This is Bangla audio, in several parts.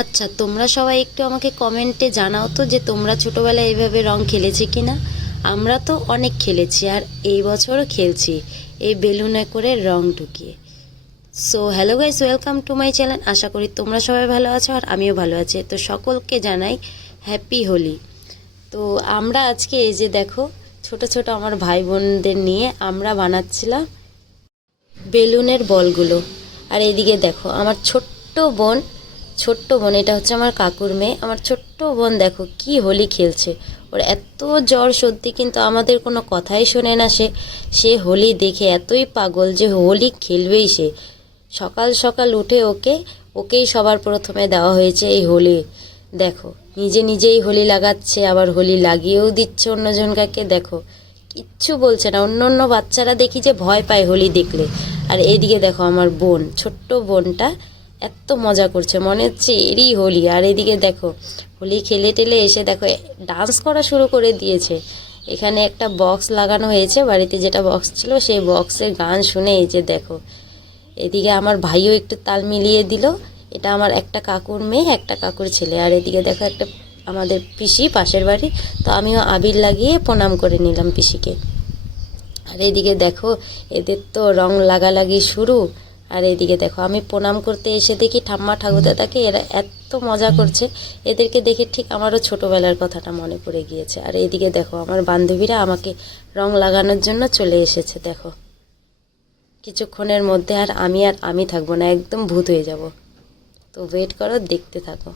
আচ্ছা, তোমরা সবাই একটু আমাকে কমেন্টে জানাও তো যে তোমরা ছোটোবেলায় এইভাবে রং খেলেছে কি না। আমরা তো অনেক খেলেছি, আর এই বছরও খেলছি এই বেলুনে করে রং ঢুকিয়ে। So hello guys, welcome to my channel. আশা করি তোমরা সবাই ভালো আছো আর আমিও ভালো আছি। তো সকলকে জানাই হ্যাপি হোলি। তো আমরা আজকে এই যে দেখো, ছোট ছোট আমার ভাই বোনদের নিয়ে আমরা বানাচ্ছিলাম বেলুনের বলগুলো। আর এইদিকে দেখো আমার ছোট্ট বোন, এটা হচ্ছে আমার কাকুর মেয়ে। আমার ছোট্ট বোন দেখো কি হোলি খেলছে। ওর এত জ্বর সর্দি, কিন্তু আমাদের কোনো কথাই শোনে না। সে হোলি দেখে এতই পাগল যে হোলি খেলবেই সে। সকাল সকাল উঠে ওকেই সবার প্রথমে দেওয়া হয়েছে এই হোলি। দেখো নিজেই হোলি লাগাচ্ছে, আবার হোলি লাগিয়েও দিচ্ছে অন্যজনকে। দেখো কিচ্ছু বলছে না। অন্য বাচ্চারা দেখি যে ভয় পায় হোলি দেখলে। আর এইদিকে দেখো আমার বোন, ছোট্ট বোনটা এত মজা করছে, মনে হচ্ছে এরই হোলি। আর এদিকে দেখো হোলি খেলে টেলে এসে দেখো ডান্স করা শুরু করে দিয়েছে। এখানে একটা বক্স লাগানো হয়েছে বাড়িতে, যেটা বক্স ছিল সেই বক্সের গান শুনে এই যে দেখো এদিকে আমার ভাইও একটু তাল মিলিয়ে দিল। এটা আমার একটা কাকুর মেয়ে, একটা কাকুর ছেলে। আর এদিকে দেখো একটা আমাদের পিসি পাশের বাড়ি, তো আমিও আবির লাগিয়ে প্রণাম করে নিলাম পিসিকে। আর এদিকে দেখো এদের তো রং লাগালাগি শুরু। আর এদিকে দেখো আমি প্রণাম করতে এসে দেখি ঠাম্মা ঠাকুরদাদাকে, এরা এত মজা করছে। এদেরকে দেখে ঠিক আমারও ছোটোবেলার কথাটা মনে পড়ে গিয়েছে। আর এদিকে দেখো আমার বান্ধবীরা আমাকে রং লাগানোর জন্য চলে এসেছে। দেখো কিছুক্ষণের মধ্যে আর আমি থাকবো না, একদম ভূত হয়ে যাব। তো ওয়েট করো, দেখতে থাকো।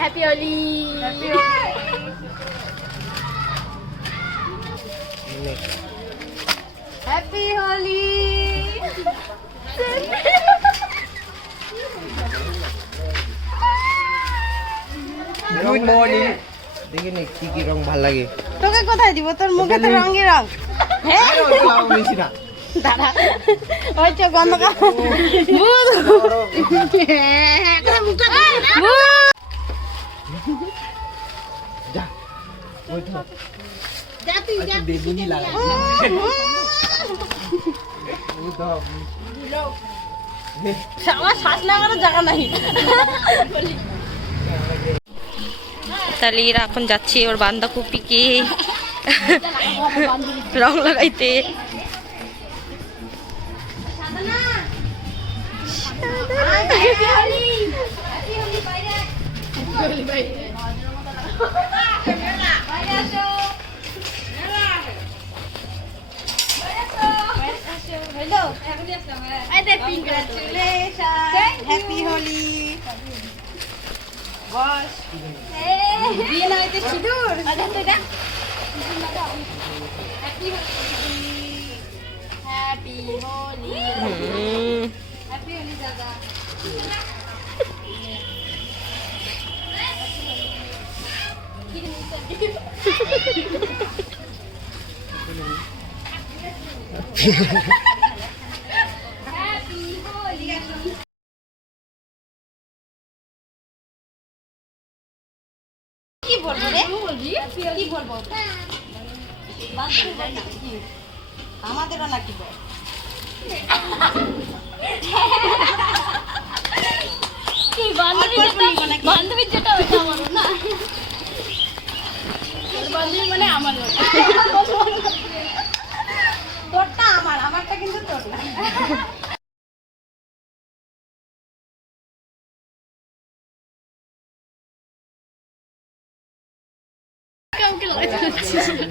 Happy Holi. Happy Holi. Good morning. দেখি নে কি কি রং ভালো লাগে। তোকে কোথায় দিব? তোর মুখে তো রঙই রং। হ্যাঁ দাদা ওই তো গন্ধ বেগুনি লাগা আমার শ্বাস নেওয়ার জায়গা নাই। তাহলে এরা এখন যাচ্ছে ওর বাঁধাকপিকে রং লাগাইতে। হ্যাপি হোলি। বস বিয়ে না হইতে সিঁদুর। হ্যাপি হোলি। হ্যাপি হোলি দাদা। কি বলবো রে? কি বলবো? আমাদেরও নাকি বল। বান্ধবীর যেটা ওইটা আমারও না, বান্ধবী মানে আমার। তোরটা আমারটা কিন্তু তোর না।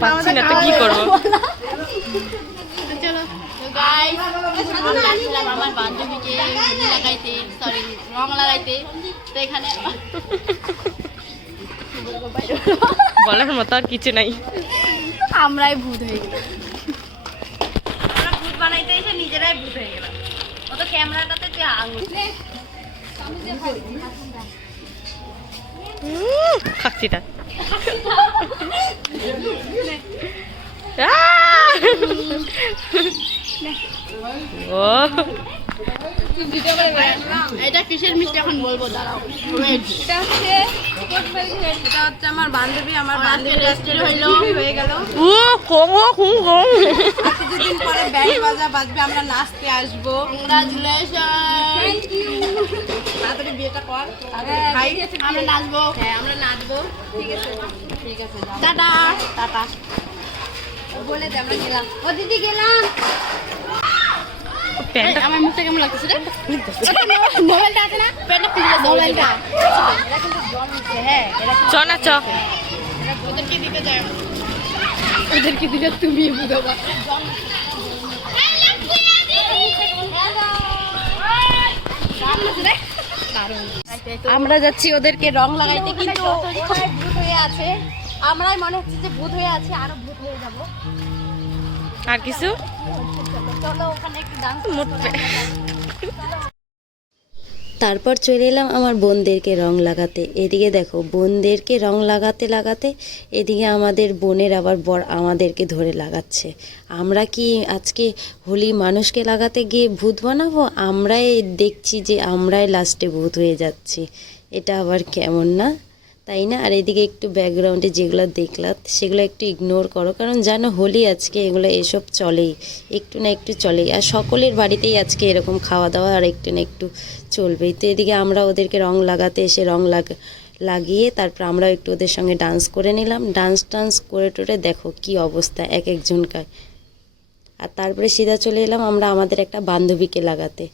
পাচ্ছি না তো কি করবো। চলো গাইস, আমরা আসলাম আমার বান্ধবীকে হোলি লাগাইতে, সরি রং লাগাইতে। তো এখানে বলার মতো আর কিছু নাই। আমরাই ভূত হয়ে গেলাম। আমরা ভূত বানাইতে এসে নিজেরাই ভূত হয়ে গেলাম। ও তো ক্যামেরাটাতে যে আঙুল খাচ্ছিটা ও এটা কিসের মিষ্টি এখন বলবো, দাঁড়াও। এটা হচ্ছে আমার বান্ধবী, আমার বান্ধবীর রেস্টুরেন্ট হইলো হয়ে গেল। কিছুদিন পরে ব্যান্ড বাজা বাজবে, আমরা নাচতে আসবো। কংগ্রাচুলেশন। তাড়াতাড়ি বিয়েটা কর। আমরা নাচবো। হ্যাঁ, আমরা নাচবো। ঠিক আছে। টাটা। টাটা। বলে দে আমরা গেলাম। ও দিদি গেলাম। এই, আমার মুখটা কেমন লাগতেছে রে? মোবাইলটা আছে না? প্যান্টটা খুলে দাও। মোবাইলটা। হ্যাঁ, চ না চ। ওদেরকে দিতে যায়। ওদেরকে দিলে তুমি বুঝাবা। আমরা যাচ্ছি ওদেরকে রং লাগাইতে, কিন্তু সবাই ভূত হয়ে আছে। আমরাই মনে হচ্ছে যে ভূত হয়ে আছে, আরো ভূত হয়ে যাব। আর কিছু চলো ওখানে একটু ডান্স তারপর চলে এলাম আমার বোনদেরকে রং লাগাতে। এদিকে দেখো, বোনদেরকে রং লাগাতে লাগাতে এদিকে আমাদের বোনের আবার বর আমাদেরকে ধরে লাগাচ্ছে। আমরা কি আজকে হোলি মানুষকে লাগাতে গিয়ে ভূত বানাবো? আমরাই দেখছি যে আমরাই লাস্টে ভূত হয়ে যাচ্ছি। এটা আবার কেমন না, তাই না? আর এদিকে একটু ব্যাকগ্রাউন্ডে যেগুলো দেখলাম সেগুলো একটু ইগনোর করো, কারণ জানো হোলি আজকে এগুলো এসব চলেই, একটু না একটু চলেই। আর সকলের বাড়িতেই আজকে এরকম খাওয়া দাওয়া আর একটু না একটু চলবেই। তো এদিকে আমরা ওদেরকে রং লাগাতে এসে রং লাগিয়ে তারপর আমরাও একটু ওদের সঙ্গে ডান্স করে নিলাম। ডান্স করে টোরে দেখো কি অবস্থা এক একজনকার। আর তারপরে সিধা চলে এলাম আমরা আমাদের একটা বান্ধবীকে লাগাতে।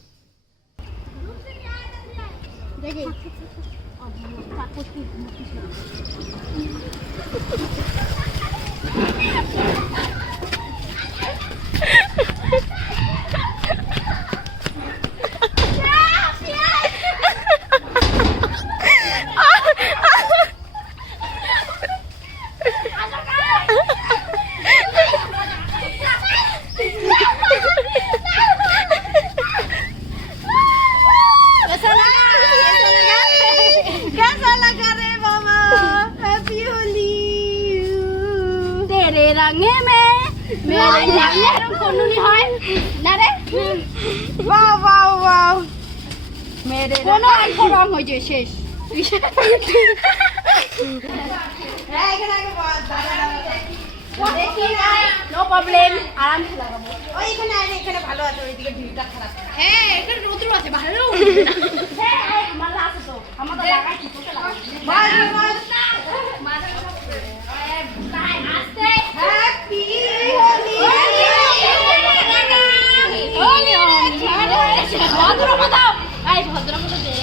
कैसा लगा रे बाबा? हैप्पी होली। तेरे रंगे में मेरे रंगे रंग कोनो नहीं হয় না রে। वाह वाह वाह। मेरे কোনো অল্প রং হয়ে যায় শেষ। নো প্রবলেম, আরামসে লাগাবো। এখানে ভালো আছে, ওইদিকে ভিড়টা খারাপ। হ্যাঁ, এখানে রোদ্র আছে, ভালো। হ্যাঁ, মালা আছে তো। আমরা লাগাইছি, তোকে লাগাইছি। আস্তে হ্যাপি হোলি। ভদ্রপদা, এই ভদ্রপদা দে।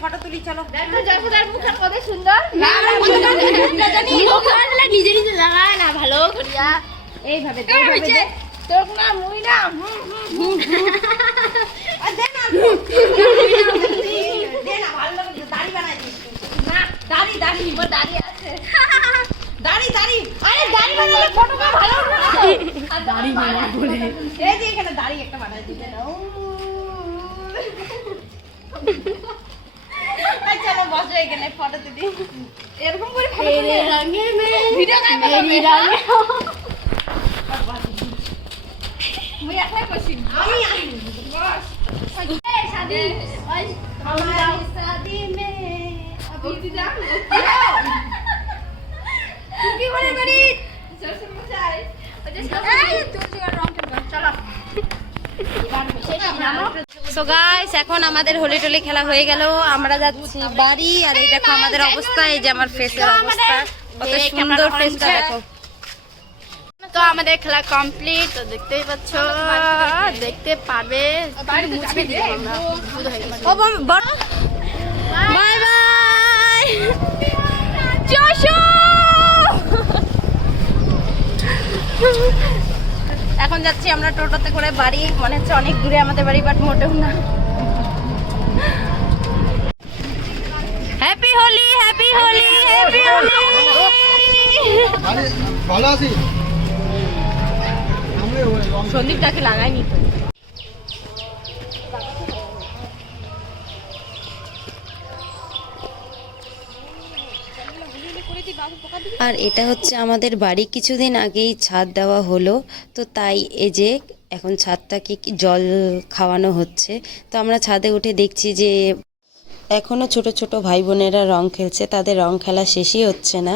ফটো তুলি চলো। নিজে নিজে লাগায় না ভালো করিয়া এইভাবে তোর না মুই না দাড়ি বানাই দিস। দাড়ি দাড়ি মোর দাড়ি আছে দাড়ি দাড়ি আরে দাড়ি বানালে ফটোটা ভালো না আর দাড়ি বানাই বলে এই যে এখানে দাড়ি একটা বানাই দিতে নাও। চলো বসো এখানে ফটো তুলি। এরকম করে ফটো তুলি। রঙে মে ভিডিও কাই মেরি রঙে মুই একাই বসি। আমি বস। शादी हमारी शादी में अभी जाओ। কি করে করি? শ্বশুর মশাই এই তোর যে রং কেন চলো। সো গাইস, এখন আমাদের হোলি টোলি খেলা হয়ে গেল, আমরা যাচ্ছি বাড়ি। আর এই দেখো আমাদের অবস্থা, এই যে আমার ফেসের অবস্থা, কত সুন্দর ফেসটা দেখো। তো আমাদের খেলা কমপ্লিট, তো দেখতেই পাচ্ছ, দেখতে পারবে। মুছে দিই আমরা বুঝ হয়ে গেছে। ও বাই বাই জশু। এখন যাচ্ছি আমরা টোটোতে করে বাড়ি। মনে হচ্ছে অনেক দূরে আমাদের বাড়ি, বাট মোটেও না। Happy Holi, happy Holi, happy Holi. ভালো আছি। সন্দীপটাকে লাগাইনি তো। আর এটা হচ্ছে আমাদের বাড়ি, কিছুদিন আগেই ছাদ দেওয়া হলো, তো তাই এই যে এখন ছাদটাকে জল খাওয়ানো হচ্ছে। তো আমরা ছাদে উঠে দেখছি যে এখনও ছোট ছোট ভাই বোনেরা রং খেলছে, তাদের রং খেলা শেষই হচ্ছে না।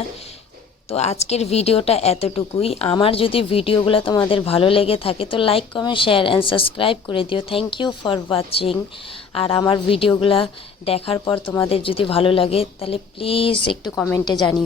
তো আজকের ভিডিওটা এতটুকুই। আমার যদি ভিডিওগুলো তোমাদের ভালো লেগে থাকে তো like, comment, share and subscribe করে দিও। Thank you for watching. আর আমার ভিডিওগুলো দেখার পর তোমাদের যদি ভালো লাগে তাহলে প্লিজ একটু কমেন্টে জানিও।